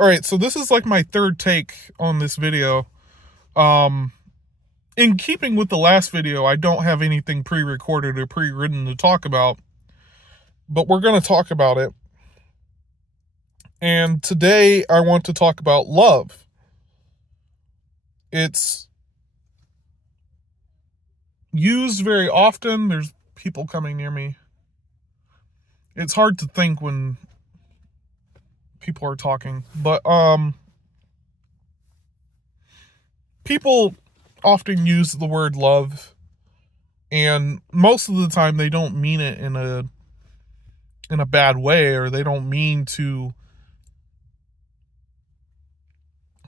All right, so this is like my third take on this video. In keeping with the last video, I don't have anything pre-recorded or pre-written to talk about, but we're going to talk about it. And today I want to talk about love. It's used very often. There's people coming near me. It's hard to think when people are talking, but people often use the word love, and most of the time they don't mean it in a bad way, or they don't mean to,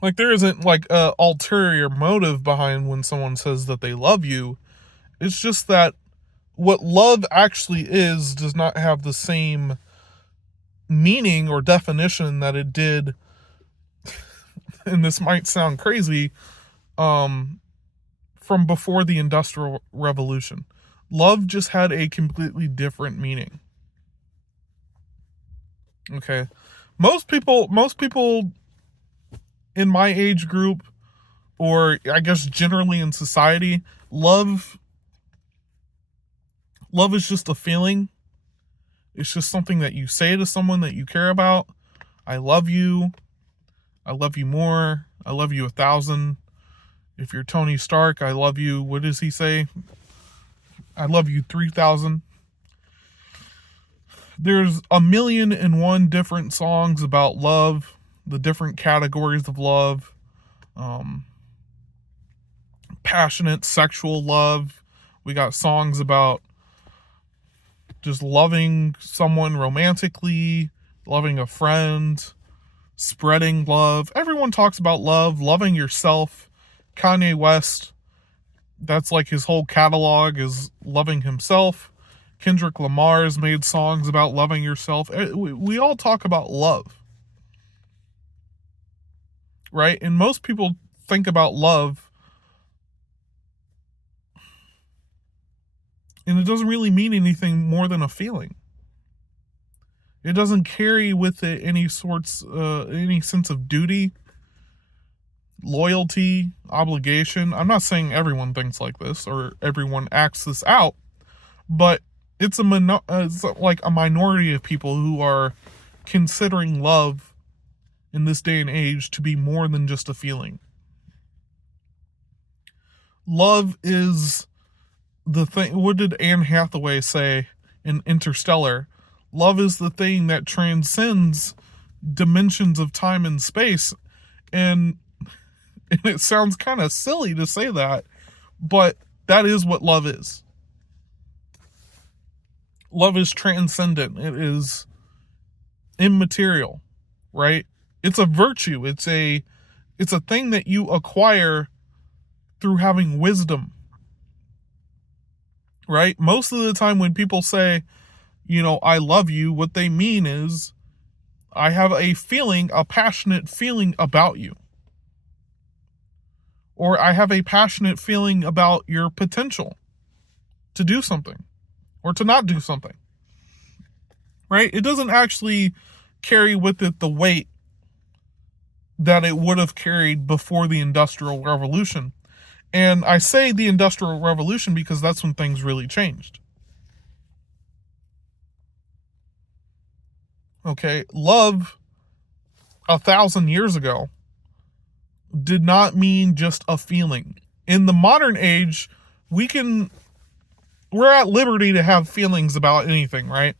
like, there isn't like a ulterior motive behind when someone says that they love you. It's just that what love actually is does not have the same meaning or definition that it did, and this might sound crazy, from before the Industrial Revolution. Love just had a completely different meaning. Okay. Most people in my age group, or I guess generally in society, love is just a feeling. It's just something that you say to someone that you care about. I love you. I love you more. I love you 1,000. If you're Tony Stark, I love you. What does he say? I love you 3,000. There's 1,000,001 different songs about love, the different categories of love. Passionate sexual love. We got songs about just loving someone romantically, loving a friend, spreading love. Everyone talks about love, loving yourself. Kanye West, that's like his whole catalog is loving himself. Kendrick Lamar's made songs about loving yourself. We all talk about love, right? And most people think about love, and it doesn't really mean anything more than a feeling. It doesn't carry with it any sense of duty, loyalty, obligation. I'm not saying everyone thinks like this or everyone acts this out, but it's like a minority of people who are considering love in this day and age to be more than just a feeling. Love is the thing. What did Anne Hathaway say in Interstellar? Love is the thing that transcends dimensions of time and space. And it sounds kind of silly to say that, but that is what love is. Love is transcendent. It is immaterial, right? It's a virtue. It's a thing that you acquire through having wisdom, right? Most of the time when people say, I love you, what they mean is, I have a passionate feeling about you. Or I have a passionate feeling about your potential to do something or to not do something, right? It doesn't actually carry with it the weight that it would have carried before the Industrial Revolution. And I say the Industrial Revolution because that's when things really changed. Okay, love 1,000 years ago did not mean just a feeling. In the modern age, we're at liberty to have feelings about anything, right?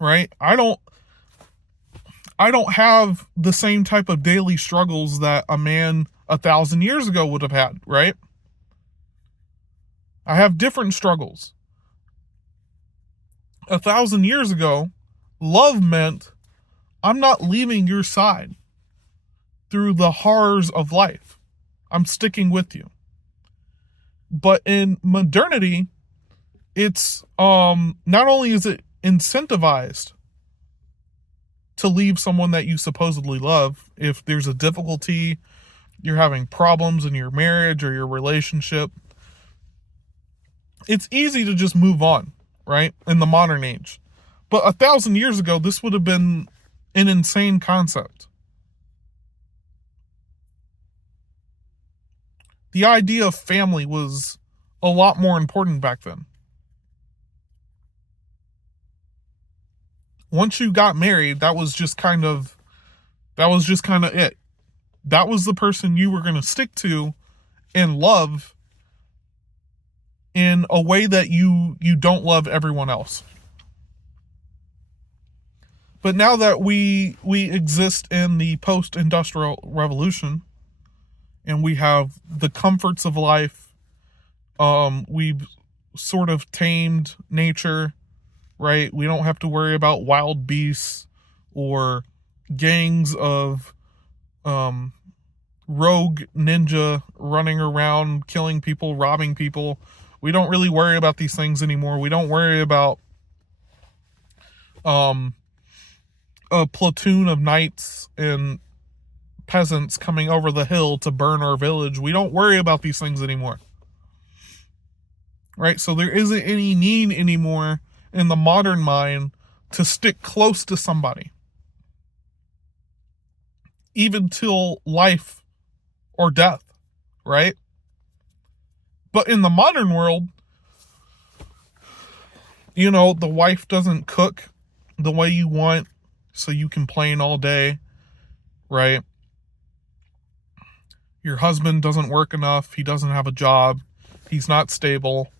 Right? I don't have the same type of daily struggles that a man 1,000 years ago would have had, right? I have different struggles. 1,000 years ago, love meant I'm not leaving your side through the horrors of life. I'm sticking with you. But in modernity, it's not only is it incentivized to leave someone that you supposedly love if there's a difficulty, you're having problems in your marriage or your relationship, it's easy to just move on, right? In the modern age. But 1,000 years ago, this would have been an insane concept. The idea of family was a lot more important back then. Once you got married, that was just kind of it. That was the person you were going to stick to and love in a way that you don't love everyone else. But now that we exist in the post-industrial revolution and we have the comforts of life, we've sort of tamed nature, right? We don't have to worry about wild beasts or gangs of rogue ninja running around, killing people, robbing people. We don't really worry about these things anymore. We don't worry about a platoon of knights and peasants coming over the hill to burn our village. We don't worry about these things anymore. Right? So there isn't any need anymore in the modern mind to stick close to somebody, even till life or death, right? But in the modern world, the wife doesn't cook the way you want, so you complain all day, right? Your husband doesn't work enough. He doesn't have a job. He's not stable.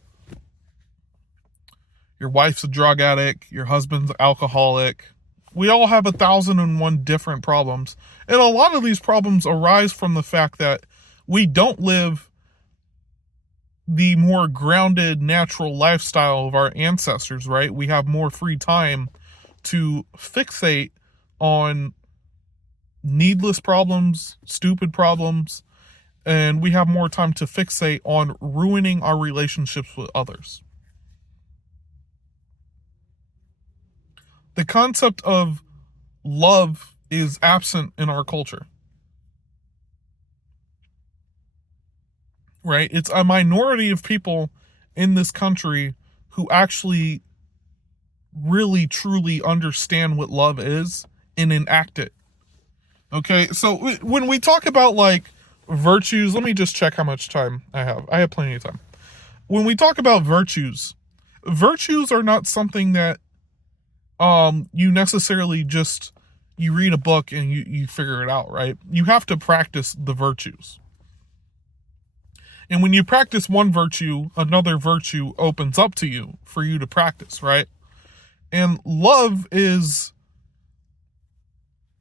Your wife's a drug addict. Your husband's an alcoholic. We all have 1,001 different problems. And a lot of these problems arise from the fact that we don't live the more grounded, natural lifestyle of our ancestors, right? We have more free time to fixate on needless problems, stupid problems, and we have more time to fixate on ruining our relationships with others. The concept of love is absent in our culture, right? It's a minority of people in this country who actually really truly understand what love is and enact it. Okay, so when we talk about like virtues, let me just check how much time I have. I have plenty of time. When we talk about virtues are not something that you necessarily just you read a book and you figure it out, right? You have to practice the virtues. And when you practice one virtue, another virtue opens up to you for you to practice, right? And love is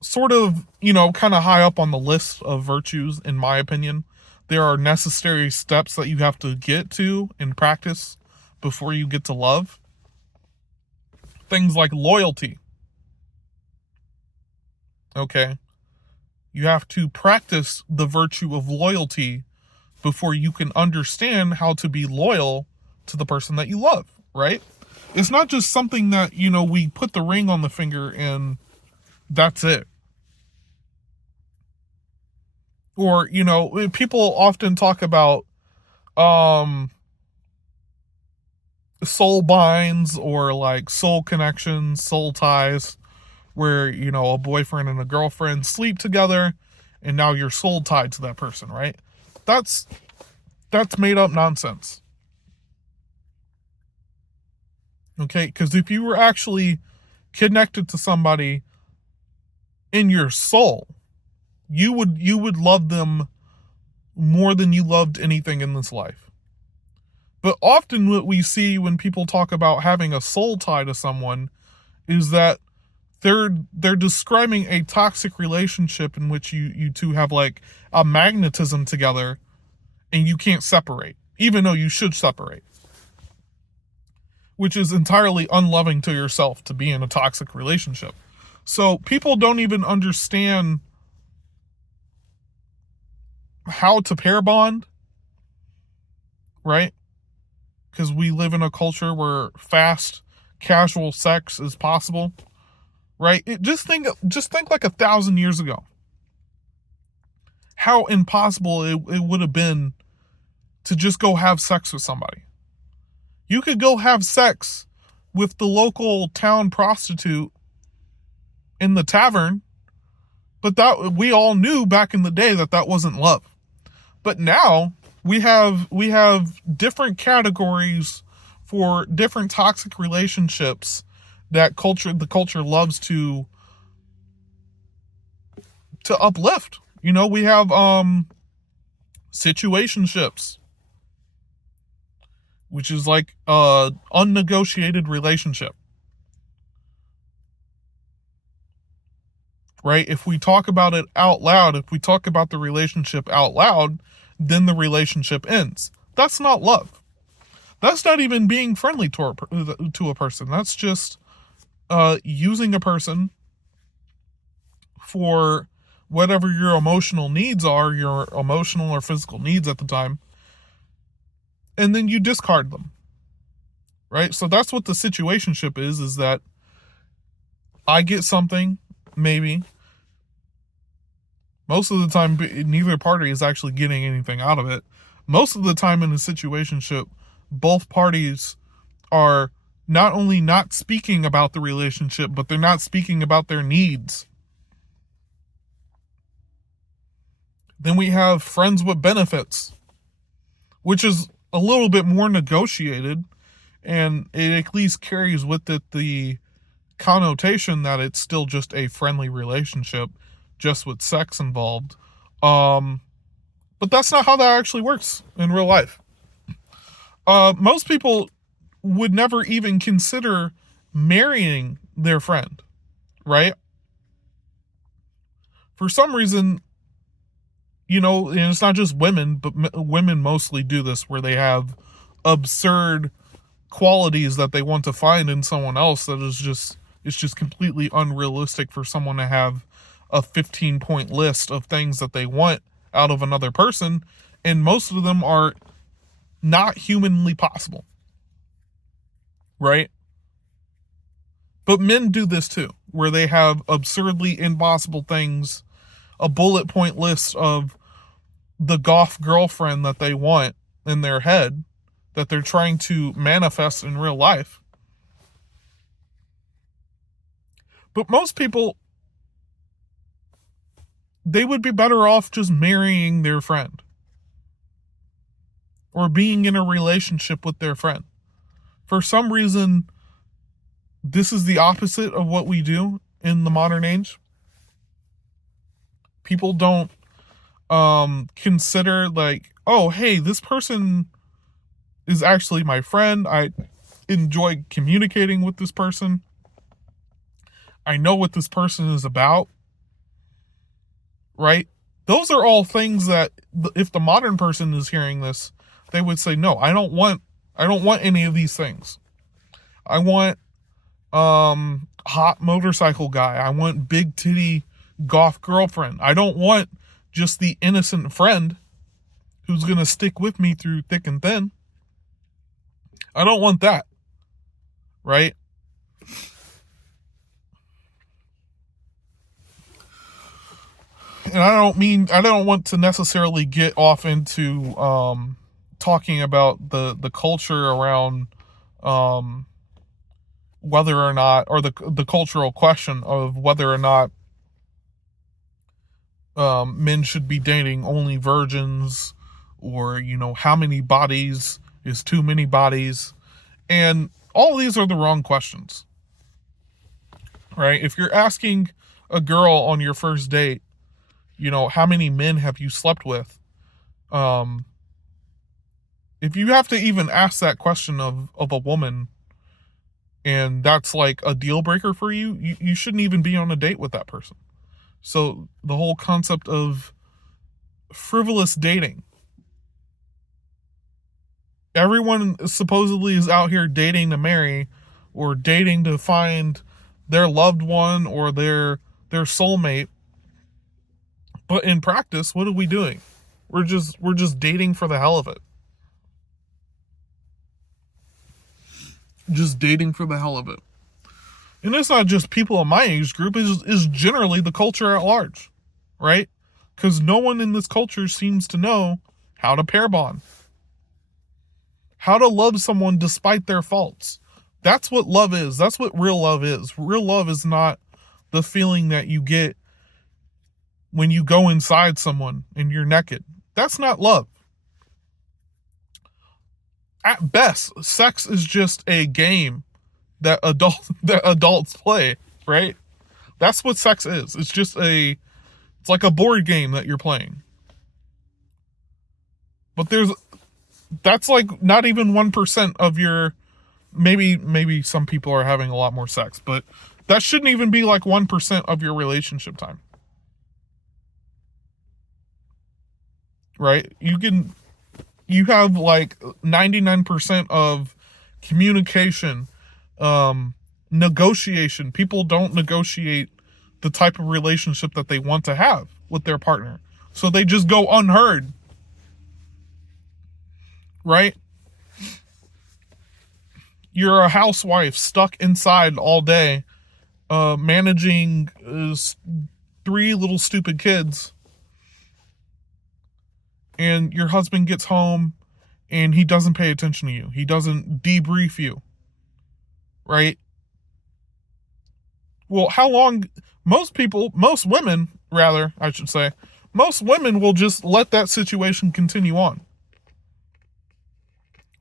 sort of, kind of high up on the list of virtues, in my opinion. There are necessary steps that you have to get to and practice before you get to love. Things like loyalty. Okay. You have to practice the virtue of loyalty before you can understand how to be loyal to the person that you love, right? It's not just something that, we put the ring on the finger and that's it. Or, people often talk about soul binds or like soul connections, soul ties, where, a boyfriend and a girlfriend sleep together and now you're soul tied to that person, right? That's made up nonsense. Okay, because if you were actually connected to somebody in your soul, you would love them more than you loved anything in this life. But often what we see when people talk about having a soul tie to someone is that they're describing a toxic relationship in which you two have like a magnetism together and you can't separate, even though you should separate. Which is entirely unloving to yourself to be in a toxic relationship. So people don't even understand how to pair bond, right? Because we live in a culture where fast, casual sex is possible, right? Just think like 1,000 years ago. How impossible it would have been to just go have sex with somebody. You could go have sex with the local town prostitute in the tavern, but that we all knew back in the day that that wasn't love. But now we have different categories for different toxic relationships that the culture loves to uplift. You know, we have situationships, which is like unnegotiated relationship. Right? If we talk about it out loud, if we talk about the relationship out loud, then the relationship ends. That's not love. That's not even being friendly to a person. That's just using a person for whatever your emotional needs are, your emotional or physical needs at the time, and then you discard them. Right? So that's what the situationship is that I get something, maybe. Most of the time, neither party is actually getting anything out of it. Most of the time in a situationship, both parties are not only not speaking about the relationship, but they're not speaking about their needs. Then we have friends with benefits, which is a little bit more negotiated, and it at least carries with it the connotation that it's still just a friendly relationship, just with sex involved. But that's not how that actually works in real life. Most people would never even consider marrying their friend, right? For some reason, you know, and it's not just women, but women mostly do this, where they have absurd qualities that they want to find in someone else that is just, it's just completely unrealistic for someone to have a 15-point list of things that they want out of another person, and most of them are not humanly possible, right? But men do this too, where they have absurdly impossible things, a bullet point list of the goth girlfriend that they want in their head, that they're trying to manifest in real life. But most people, they would be better off just marrying their friend or being in a relationship with their friend. For some reason, this is the opposite of what we do in the modern age. People don't consider like, oh, hey, this person is actually my friend. I enjoy communicating with this person. I know what this person is about. Right? Those are all things that if the modern person is hearing this, they would say, no, I don't want any of these things. I want hot motorcycle guy. I want big titty goth girlfriend. I don't want just the innocent friend who's going to stick with me through thick and thin. I don't want that. Right? And I don't want to necessarily get off into talking about the culture around whether or not, or the cultural question of whether or not men should be dating only virgins, or, you know, how many bodies is too many bodies. And all these are the wrong questions, right? If you're asking a girl on your first date, you know, how many men have you slept with? If you have to even ask that question of a woman, and that's like a deal breaker for you, you shouldn't even be on a date with that person. So the whole concept of frivolous dating. Everyone supposedly is out here dating to marry, or dating to find their loved one or their soulmate. But in practice, what are we doing? We're just dating for the hell of it. Just dating for the hell of it. And it's not just people in my age group, it's generally the culture at large, right? Because no one in this culture seems to know how to pair bond, how to love someone despite their faults, That's what love is. That's what real love is. Real love is not the feeling that you get when you go inside someone and you're naked. That's not love. At best, sex is just a game that adults play, right? That's what sex is. It's like a board game that you're playing. But that's like not even 1% of your, maybe some people are having a lot more sex, but that shouldn't even be like 1% of your relationship time. Right? You have like 99% of communication, negotiation. People don't negotiate the type of relationship that they want to have with their partner. So they just go unheard. Right? You're a housewife stuck inside all day, managing 3 little stupid kids. And your husband gets home and he doesn't pay attention to you. He doesn't debrief you. Right? Well, how long, most women, rather, I should say, most women will just let that situation continue on.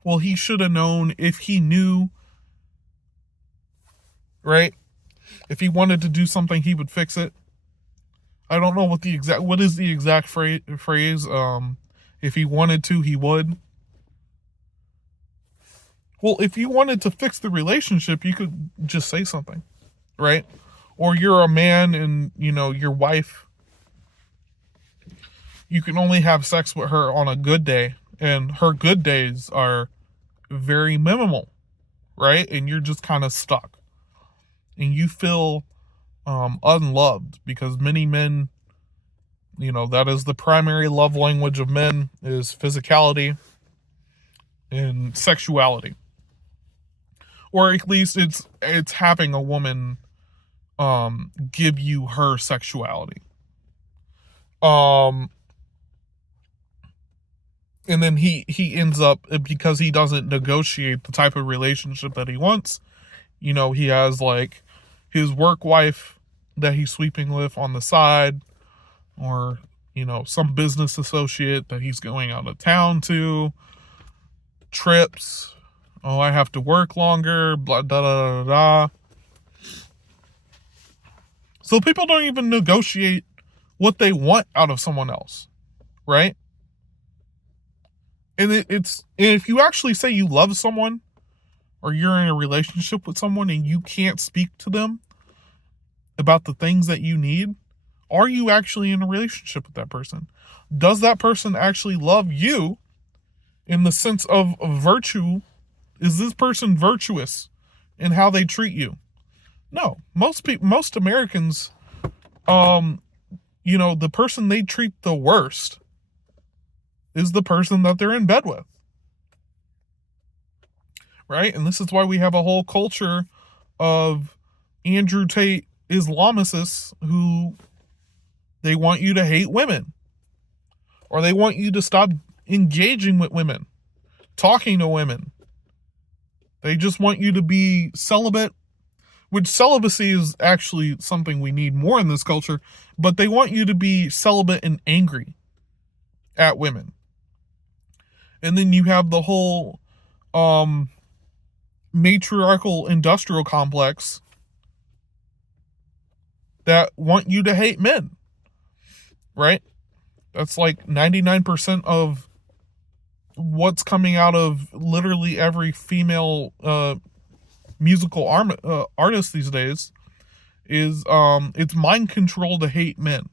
Well, he should have known. If he knew, right? If he wanted to do something, he would fix it. I don't know what is the exact phrase. If he wanted to, he would. Well, if you wanted to fix the relationship, you could just say something, right? Or you're a man and, your wife, you can only have sex with her on a good day, and her good days are very minimal, right? And you're just kind of stuck. And you feel unloved, because many men, that is the primary love language of men, is physicality and sexuality. Or at least it's having a woman give you her sexuality. And then he ends up, because he doesn't negotiate the type of relationship that he wants, he has like his work wife that he's sleeping with on the side, or some business associate that he's going out of town to, trips. Oh, I have to work longer, blah, da, da, da, da. So people don't even negotiate what they want out of someone else, right? And if you actually say you love someone, or you're in a relationship with someone and you can't speak to them about the things that you need, are you actually in a relationship with that person? Does that person actually love you in the sense of virtue? Is this person virtuous in how they treat you? No. Most Americans, the person they treat the worst is the person that they're in bed with. Right? And this is why we have a whole culture of Andrew Tate Islamicists who they want you to hate women, or they want you to stop engaging with women, talking to women. They just want you to be celibate, which celibacy is actually something we need more in this culture, but they want you to be celibate and angry at women. And then you have the whole matriarchal industrial complex that want you to hate men, right? That's like 99% of what's coming out of literally every female musical artist these days is it's mind control to hate men.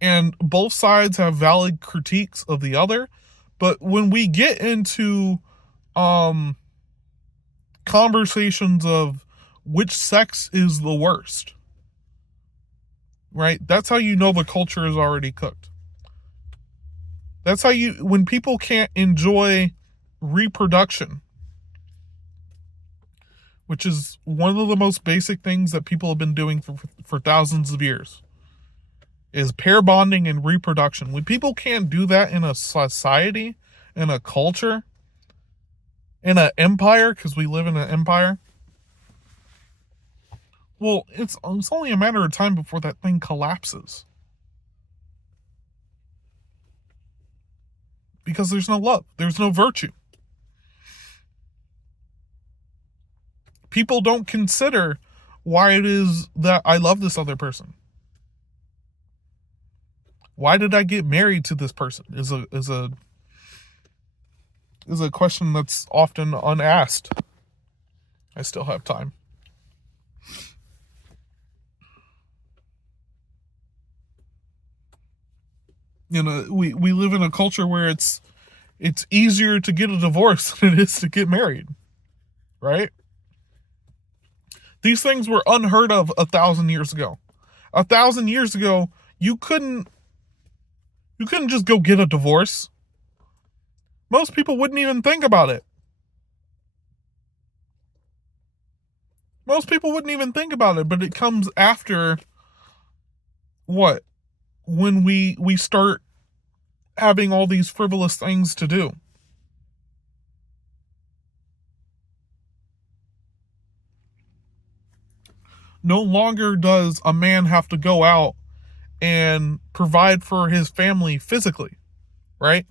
And both sides have valid critiques of the other, but when we get into conversations of which sex is the worst, right? That's how you know the culture is already cooked. That's how when people can't enjoy reproduction, which is one of the most basic things that people have been doing for thousands of years, is pair bonding and reproduction. When people can't do that in a society, in a culture, in an empire, because we live in an empire, well, it's only a matter of time before that thing collapses. Because there's no love, there's no virtue. People don't consider why it is that I love this other person. Why did I get married to this person? Is a question that's often unasked. I still have time. You know, we live in a culture where it's easier to get a divorce than it is to get married, right? These things were unheard of 1,000 years ago. 1,000 years ago, you couldn't just go get a divorce. Most people wouldn't even think about it. Most people wouldn't even think about it, but it comes after what? When we start having all these frivolous things to do. No longer does a man have to go out and provide for his family physically, right?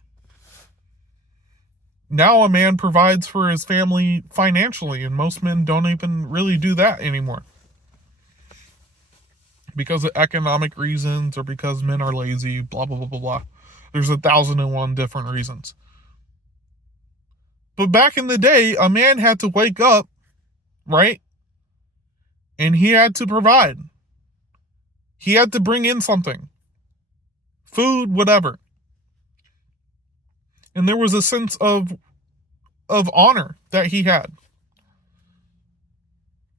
Now a man provides for his family financially, and most men don't even really do that anymore. Because of economic reasons or because men are lazy, blah, blah, blah, blah, blah. There's 1,001 different reasons. But back in the day, a man had to wake up, right? And he had to provide. He had to bring in something. Food, whatever. And there was a sense of honor that he had.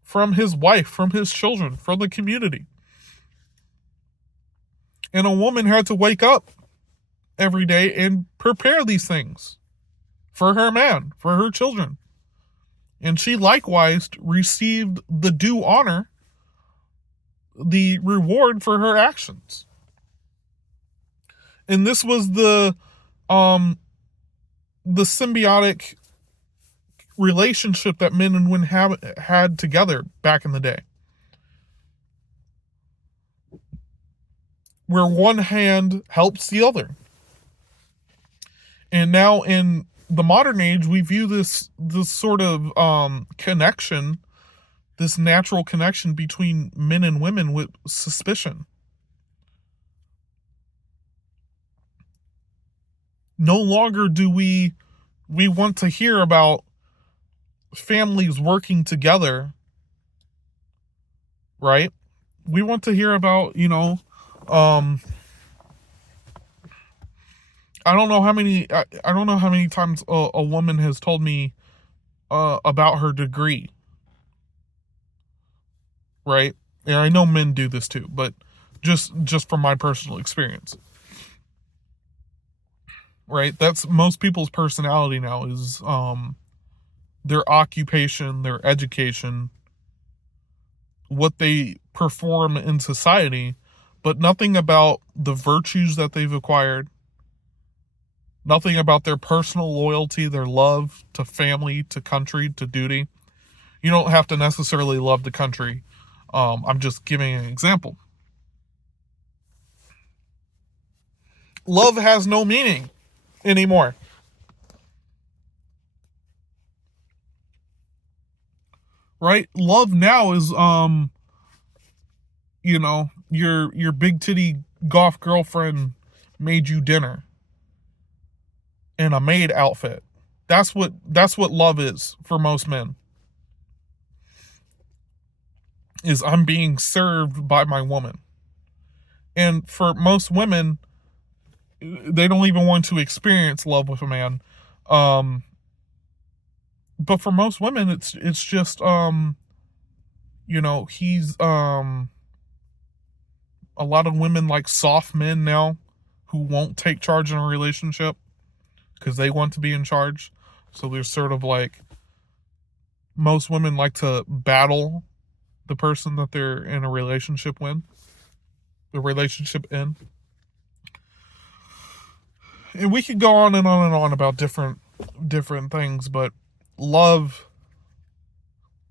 From his wife, from his children, from the community. And a woman had to wake up every day and prepare these things for her man, for her children. And she likewise received the due honor, the reward for her actions. And this was the symbiotic relationship that men and women had together back in the day. Where one hand helps the other. And now in the modern age, we view this sort of connection, this natural connection between men and women with suspicion. No longer do we want to hear about families working together, right? We want to hear about, I don't know how many times a woman has told me about her degree, right? And I know men do this too, but just from my personal experience, right? That's most people's personality now is their occupation, their education, what they perform in society, but nothing about the virtues that they've acquired. Nothing about their personal loyalty, their love to family, to country, to duty. You don't have to necessarily love the country. I'm just giving an example. Love has no meaning anymore. Right? Love now is your big titty goth girlfriend made you dinner in a maid outfit. That's what love is for most men. Is I'm being served by my woman. And for most women, they don't even want to experience love with a man. But for most women, it's just he's a lot of women like soft men now who won't take charge in a relationship because they want to be in charge. So there's sort of like most women like to battle the person that they're in a relationship with, the relationship in. And we could go on and on and on about different things, but love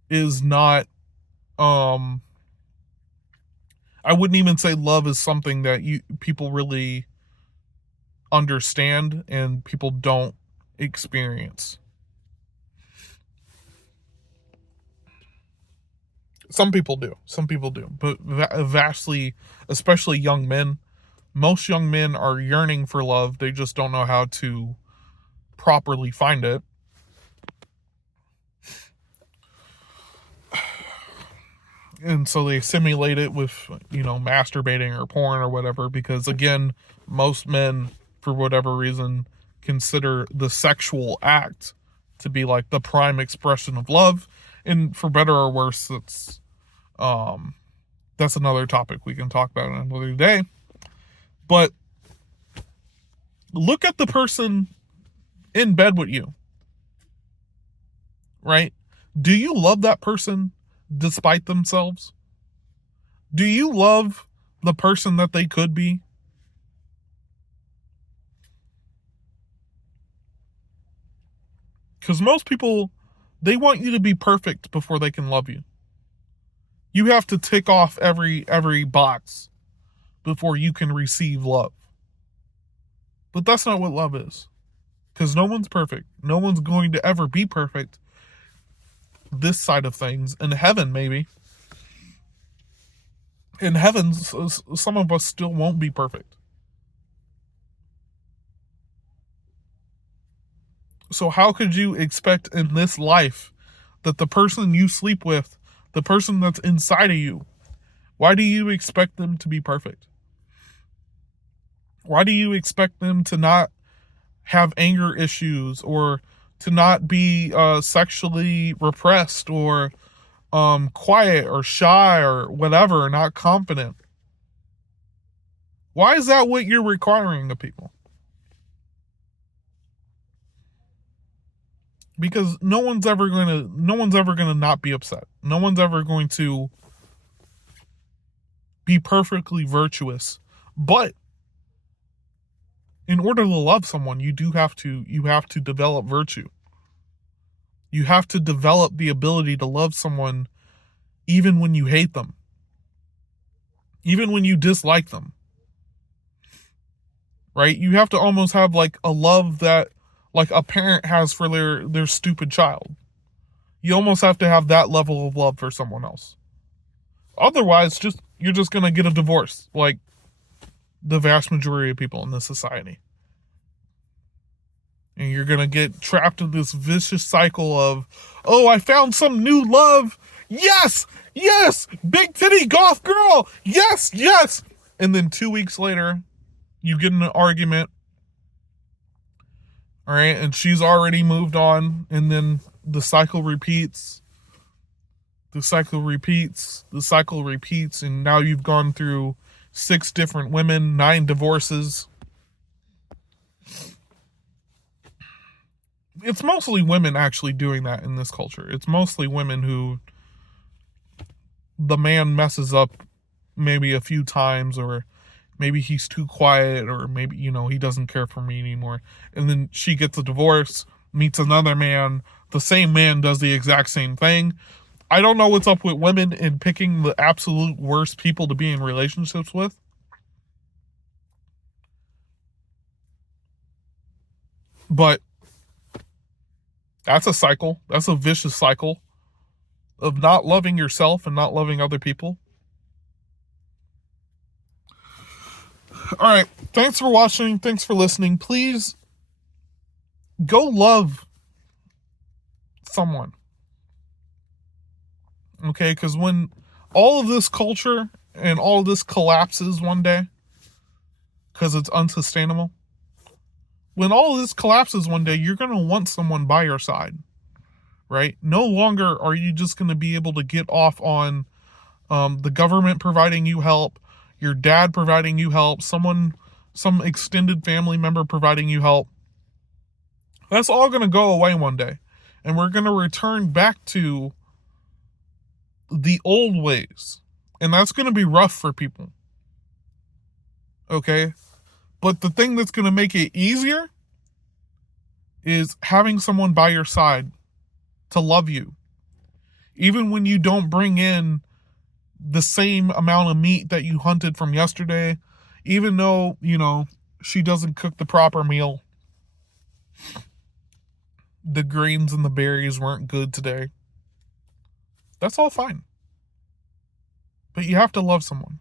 is not, I wouldn't even say love is something that people really understand and people don't experience. Some people do, but vastly, especially young men, most young men are yearning for love. They just don't know how to properly find it. And so they simulate it with, masturbating or porn or whatever, because again, most men, for whatever reason, consider the sexual act to be like the prime expression of love. And for better or worse, that's another topic we can talk about another day. But look at the person in bed with you, right? Do you love that person despite themselves? Do you love the person that they could be? Because most people, they want you to be perfect before they can love you. You have to tick off every box before you can receive love. But that's not what love is. Because no one's perfect. No one's going to ever be perfect this side of things. In heaven, maybe. In heaven, some of us still won't be perfect. So how could you expect in this life that the person you sleep with, the person that's inside of you, why do you expect them to be perfect? Why do you expect them to not have anger issues, or to not be sexually repressed, or quiet or shy or whatever, not confident? Why is that what you're requiring of people? Because no one's ever gonna not be upset. No one's ever going to be perfectly virtuous. But in order to love someone, you have to develop virtue. You have to develop the ability to love someone even when you hate them. Even when you dislike them. Right? You have to almost have like a love that like a parent has for their stupid child. You almost have to have that level of love for someone else. Otherwise, you're just going to get a divorce, like the vast majority of people in this society. And you're going to get trapped in this vicious cycle of, oh, I found some new love. Yes, yes, big titty goth girl. Yes, yes. And then 2 weeks later, you get in an argument. All right, and she's already moved on. And then the cycle repeats. The cycle repeats. The cycle repeats. And now you've gone through 6 different women, 9 divorces. It's mostly women actually doing that in this culture. It's mostly women who the man messes up maybe a few times, or maybe he's too quiet, or maybe, he doesn't care for me anymore. And then she gets a divorce, meets another man. The same man does the exact same thing. I don't know what's up with women in picking the absolute worst people to be in relationships with. But that's a cycle. That's a vicious cycle of not loving yourself and not loving other people. All right. Thanks for watching. Thanks for listening. Please go love someone. Okay? Because when all of this culture and all of this collapses one day, because it's unsustainable, when all of this collapses one day, you're going to want someone by your side, right? No longer are you just going to be able to get off on the government providing you help, your dad providing you help, some extended family member providing you help. That's all going to go away one day. And we're going to return back to the old ways. And that's going to be rough for people. Okay? But the thing that's going to make it easier is having someone by your side to love you. Even when you don't bring in the same amount of meat that you hunted from yesterday, even though, she doesn't cook the proper meal. The greens and the berries weren't good today. That's all fine. But you have to love someone.